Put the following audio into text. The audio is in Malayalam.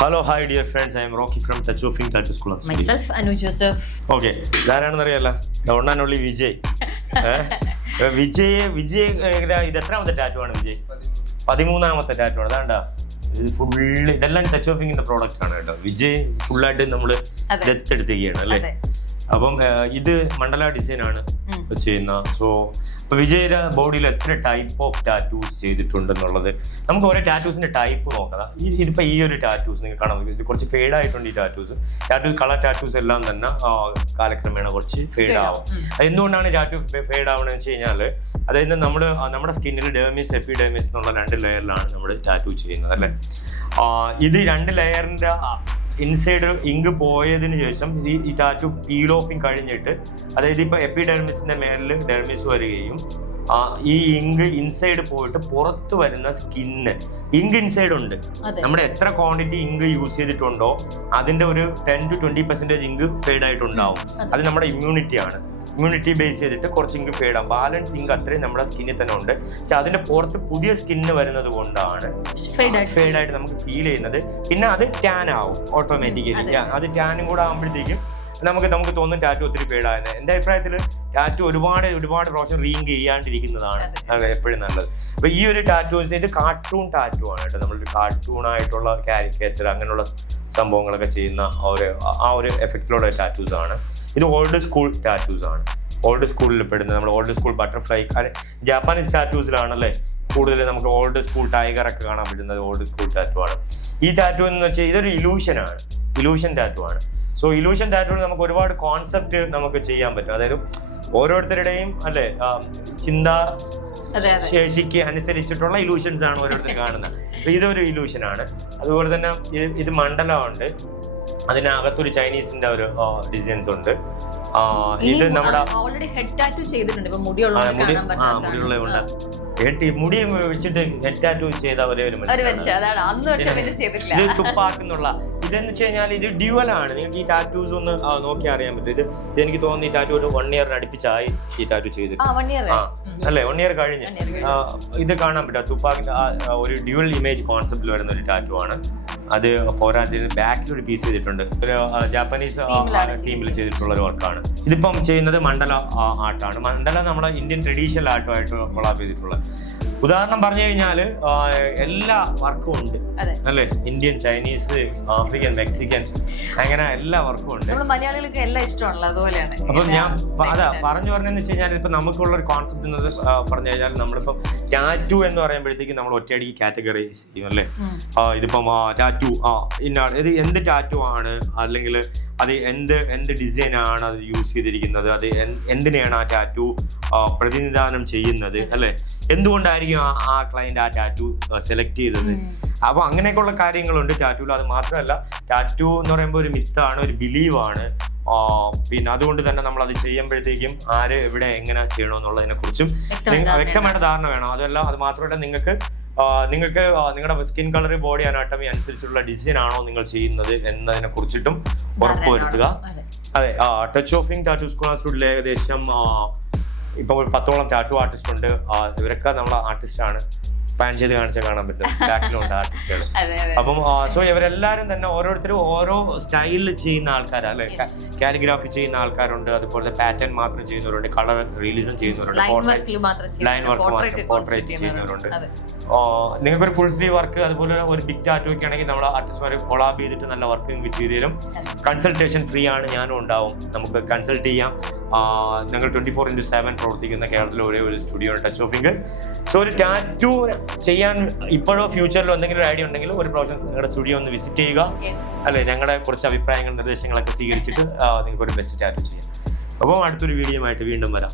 Hello, hi dear friends. I am Rocky from Touchofing Tattoo School. Myself, Anu Joseph. Okay, ഇതാരാണെന്ന് അറിയാലോ, one and only Vijay. Vijay ഇത് എത്രാമത്തെ ടാറ്റു ആണ് വിജയ്? 13ാമത്തെ ടാറ്റു ആണ്. അതാണ്ടാ ഇത് ഫുള്ള് ഇതെല്ലാം ടച്ചോഫിങ്ങിന്റെ പ്രോഡക്റ്റ് ആണ് കേട്ടോ. വിജയ് ഫുള്ളായിട്ട് നമ്മൾ ദത്തെടുത്തുകയാണ് അല്ലേ. അപ്പം ഇത് മണ്ഡല ഡിസൈൻ ആണ് ചെയ്യുന്ന. സോ ഇപ്പൊ വിജയുടെ ബോഡിയിൽ എത്ര ടൈപ്പ് ഓഫ് ടാറ്റൂസ് ചെയ്തിട്ടുണ്ടെന്നുള്ളത് നമുക്ക് ഓരോ ടാറ്റൂസിന്റെ ടൈപ്പ് നോക്കാം. ഇതിപ്പോ ഈ ഒരു ടാറ്റൂസ് നിങ്ങൾ കാണാം, ഇത് കുറച്ച് ഫെയ്ഡ് ആയിട്ടുണ്ട്. ഈ ടാറ്റൂസ് കളർ ടാറ്റൂസ് എല്ലാം തന്നെ കാലക്രമേണ കുറച്ച് ഫെയ്ഡ് ആവും. എന്തുകൊണ്ടാണ് ടാറ്റൂ ഫെയ്ഡ് ആവണമെന്ന് വെച്ച് കഴിഞ്ഞാൽ, അതായത് നമ്മുടെ സ്കിന്നിൽ ഡെർമിസ് എപ്പിഡെർമിസ് എന്നുള്ള 2 ലെയറിലാണ് നമ്മൾ ടാറ്റൂ ചെയ്യുന്നത് അല്ലേ. ഇത് 2 ലെയറിന്റെ ഇൻസൈഡ് ഇങ്ക് പോയതിനു ശേഷം ഈ ടാറ്റു പീൽ ഓഫിങ് കഴിഞ്ഞിട്ട്, അതായത് ഇപ്പൊ എപ്പിഡെർമിസിന്റെ മേലിൽ ഡെർമിസ് വരികയും ഈ ഇങ്ക് ഇൻസൈഡ് പോയിട്ട് പുറത്ത് വരുന്ന സ്കിന്ന് ഇങ്ക് ഇൻസൈഡ് ഉണ്ട്. നമ്മുടെ എത്ര ക്വാണ്ടിറ്റി ഇങ്ക് യൂസ് ചെയ്തിട്ടുണ്ടോ അതിന്റെ ഒരു 10 to 20% ഇങ്ക് ഫെയ്ഡ് ആയിട്ടുണ്ടാവും. അത് നമ്മുടെ ഇമ്മ്യൂണിറ്റി ബേസ് ചെയ്തിട്ട് കുറച്ച് ഇങ്ക് ഫെയ്ഡ് ആവും. ബാലൻസ് ഇങ്ക് അത്രയും നമ്മുടെ സ്കിന്നിൽ തന്നെ ഉണ്ട്. പക്ഷെ അതിന്റെ പുറത്ത് പുതിയ സ്കിന്ന് വരുന്നത് കൊണ്ടാണ് ഫെയ്ഡ് ആയിട്ട് നമുക്ക് ഫീൽ ചെയ്യുന്നത്. പിന്നെ അത് ടാൻ ആവും ഓട്ടോമാറ്റിക്കലി. അത് ടാനും കൂടെ ആകുമ്പോഴത്തേക്കും നമുക്ക് തോന്നും ടാറ്റു ഒത്തിരി ഫെയ്ഡായെന്ന്. എൻ്റെ അഭിപ്രായത്തിൽ ടാറ്റു ഒരുപാട് പ്രാവശ്യം റീഇങ്ക് ചെയ്യാണ്ടിരിക്കുന്നതാണ് എപ്പോഴും നല്ലത്. അപ്പൊ ഈ ഒരു ടാറ്റു ഇത് കാർട്ടൂൺ ടാറ്റു ആണ് കേട്ടോ. നമ്മളൊരു കാർട്ടൂൺ ആയിട്ടുള്ള കാരിക്കേച്ചർ അങ്ങനെയുള്ള സംഭവങ്ങളൊക്കെ ചെയ്യുന്ന ആ ഒരു എഫക്റ്റിലുള്ള ടാറ്റൂസ് ആണ്. ഇത് ഓൾഡ് സ്കൂൾ ടാറ്റൂസ് ആണ്. ഓൾഡ് സ്കൂളിൽ പെടുന്നത് നമ്മൾ ഓൾഡ് സ്കൂൾ ബട്ടർഫ്ലൈ, ജാപ്പാനീസ് ടാറ്റൂസിലാണല്ലേ കൂടുതൽ നമുക്ക് ഓൾഡ് സ്കൂൾ ടൈഗറൊക്കെ കാണാൻ പറ്റുന്നത് ഓൾഡ് സ്കൂൾ ടാറ്റു ആണ്. ഈ ടാറ്റു എന്ന് വെച്ചാൽ ഇതൊരു ഇലൂഷൻ ടാറ്റു ആണ്. സോ ഇലൂഷൻ ടാറ്റൂവിൽ നമുക്ക് ഒരുപാട് കോൺസെപ്റ്റ് നമുക്ക് ചെയ്യാൻ പറ്റും. അതായത് ഓരോരുത്തരുടെയും അല്ലെ ചിന്താ ശേഷിക്ക് അനുസരിച്ചിട്ടുള്ള ഇലൂഷൻസ് ആണ് ഓരോരുത്തർ കാണുന്നത്. അപ്പൊ ഇതൊരു ഇലൂഷൻ ആണ്. അതുപോലെ തന്നെ ഇത് മണ്ഡലമുണ്ട്, അതിനകത്തൊരു ചൈനീസിന്റെ ഒരു ഡിസൈൻസ് ഉണ്ട്. ഇത് നമ്മുടെ മുടിയുള്ളതുകൊണ്ട് മുടി വെച്ചിട്ട് ഹെഡ് ടാറ്റു ചെയ്ത ഒരേ ഒരു ഇത് തുപ്പാക്കുന്നുള്ള. ഇതെന്ന് വെച്ച് കഴിഞ്ഞാൽ ഇത് ഡ്യുവൽ ആണ്. നിങ്ങൾക്ക് ഈ ടാറ്റൂസ് ഒന്ന് നോക്കി അറിയാൻ പറ്റും. ഇത് എനിക്ക് തോന്നുന്നു ഈ ടാറ്റു ഒരു 1 year അടുപ്പിച്ചായി ഈ ടാറ്റു ചെയ്തിട്ട് അല്ലേ. 1 year കഴിഞ്ഞ് ഇത് കാണാൻ പറ്റും. തുപ്പാക്കിന്റെ ഒരു ഡ്യുവൽ ഇമേജ് കോൺസെപ്റ്റിൽ വരുന്ന ഒരു ടാറ്റു ആണ്. അത് പോരാത്തിന് ബാക്കിൽ ഒരു പീസ് ചെയ്തിട്ടുണ്ട്. ഒരു ജാപ്പനീസ് ടീമിൽ ചെയ്തിട്ടുള്ള ഒരു വർക്കാണ്. ഇതിപ്പം ചെയ്യുന്നത് മണ്ഡല ആർട്ടാണ്. മണ്ഡല നമ്മുടെ ഇന്ത്യൻ ട്രഡീഷണൽ ആർട്ടുമായിട്ട് കൊളാബ് ചെയ്തിട്ടുള്ളത്. ഉദാഹരണം പറഞ്ഞു കഴിഞ്ഞാൽ എല്ലാ വർക്കും ഉണ്ട് അല്ലേ. ഇന്ത്യൻ, ചൈനീസ്, ആഫ്രിക്കൻ, മെക്സിക്കൻ, അങ്ങനെ എല്ലാ വർക്കും ഉണ്ട്. മലയാളികൾക്ക് എല്ലാം ഇഷ്ടമാണല്ലോ, അതുപോലെയാണ്. അപ്പം ഞാൻ പറഞ്ഞു പറഞ്ഞതെന്ന് വെച്ച് കഴിഞ്ഞാൽ ഇപ്പൊ നമുക്കുള്ള ഒരു കോൺസെപ്റ്റ് എന്നത് പറഞ്ഞു കഴിഞ്ഞാൽ നമ്മളിപ്പം ടാറ്റു എന്ന് പറയുമ്പോഴത്തേക്കും നമ്മൾ ഒറ്റയടിക്ക് കാറ്റഗറൈസ് ചെയ്യും അല്ലേ. ഇതിപ്പം ടാറ്റു ഇത് എന്ത് ടാറ്റു ആണ്, അല്ലെങ്കിൽ അത് എന്ത് ഡിസൈൻ ആണ് അത് യൂസ് ചെയ്തിരിക്കുന്നത്, അത് എന്തിനെയാണ് ആ ടാറ്റു പ്രതിനിധാനം ചെയ്യുന്നത് അല്ലെ, എന്തുകൊണ്ടായിരിക്കും ആ ക്ലയന്റ് ആ ടാറ്റു സെലക്ട് ചെയ്തത്. അപ്പൊ അങ്ങനെയൊക്കെയുള്ള കാര്യങ്ങളുണ്ട് ടാറ്റുവിൽ. അത് മാത്രമല്ല, ടാറ്റു എന്ന് പറയുമ്പോൾ ഒരു മിത്താണ്, ഒരു ബിലീവാണ്. പിന്നെ അതുകൊണ്ട് തന്നെ നമ്മൾ അത് ചെയ്യുമ്പോഴത്തേക്കും ആര് എവിടെ എങ്ങനെ ചെയ്യണമെന്നുള്ളതിനെ കുറിച്ചും വ്യക്തമായിട്ട് ധാരണ വേണം. അത് മാത്രമല്ല നിങ്ങൾക്ക് നിങ്ങളുടെ സ്കിൻ കളർ, ബോഡി അനാട്ടമി അനുസരിച്ചുള്ള ഡിസൈൻ ആണോ നിങ്ങൾ ചെയ്യുന്നത് എന്നതിനെ കുറിച്ചിട്ടും ഉറപ്പുവരുത്തുക. അതെ, ടച്ചോഫിങ് ടാറ്റൂ സ്കൂൾ ഏകദേശം ഇപ്പൊ 10ഓളം ടാറ്റു ആർട്ടിസ്റ്റ് ഉണ്ട്. ഇവരൊക്കെ നമ്മുടെ ആർട്ടിസ്റ്റാണ്. പാൻ ചെയ്ത് കാണിച്ചാൽ കാണാൻ പറ്റും, ബാക്കിലുണ്ട് ആർട്ടിസ്റ്റുകൾ. അപ്പം സോ ഇവരെല്ലാരും തന്നെ ഓരോരുത്തരും ഓരോ സ്റ്റൈലിൽ ചെയ്യുന്ന ആൾക്കാരാണ് അല്ലെ. കാലിഗ്രാഫി ചെയ്യുന്ന ആൾക്കാരുണ്ട്, അതുപോലെ പാറ്റേൺ മാത്രം ചെയ്യുന്നവരുണ്ട്, കളർ റിയലിസം ചെയ്യുന്നവരുണ്ട്, ലൈൻ വർക്ക് മാത്രം പോർട്രേറ്റ് ചെയ്യുന്നവരുണ്ട്. നിങ്ങൾക്കൊരു ഫുൾ സ്ലീവ് വർക്ക് അതുപോലെ ഒരു ബിഗ് ടാറ്റു ഒക്കെ ആണെങ്കിൽ നമ്മൾ ആർട്ടിസ്റ്റ്മാർ കൊളാബ് ചെയ്തിട്ട് നല്ല വർക്ക് നിങ്ങൾക്ക് ചെയ്ത് തരും. കൺസൾട്ടേഷൻ ഫ്രീ ആണ്, ഞാനും ഉണ്ടാവും, നമുക്ക് കൺസൾട്ട് ചെയ്യാം. ഞങ്ങൾ 24/7 പ്രവർത്തിക്കുന്ന കേരളത്തിലെ ഒരേ ഒരു സ്റ്റുഡിയോ ടച്ചോഫിംഗ്. സോ ഒരു ടാറ്റു ചെയ്യാൻ ഇപ്പോഴോ ഫ്യൂച്ചറിലോ എന്തെങ്കിലും ഒരു ഐഡിയ ഉണ്ടെങ്കിൽ ഒരു പ്രാവശ്യം നിങ്ങളുടെ സ്റ്റുഡിയോ ഒന്ന് വിസിറ്റ് ചെയ്യുക അല്ലെ. ഞങ്ങളുടെ കുറച്ച് അഭിപ്രായങ്ങൾ, നിർദ്ദേശങ്ങളൊക്കെ സ്വീകരിച്ചിട്ട് നിങ്ങൾക്ക് ഒരു ബെസ്റ്റ് ടാറ്റു ചെയ്യാം. അപ്പോൾ അടുത്തൊരു വീഡിയോ ആയിട്ട് വീണ്ടും വരാം.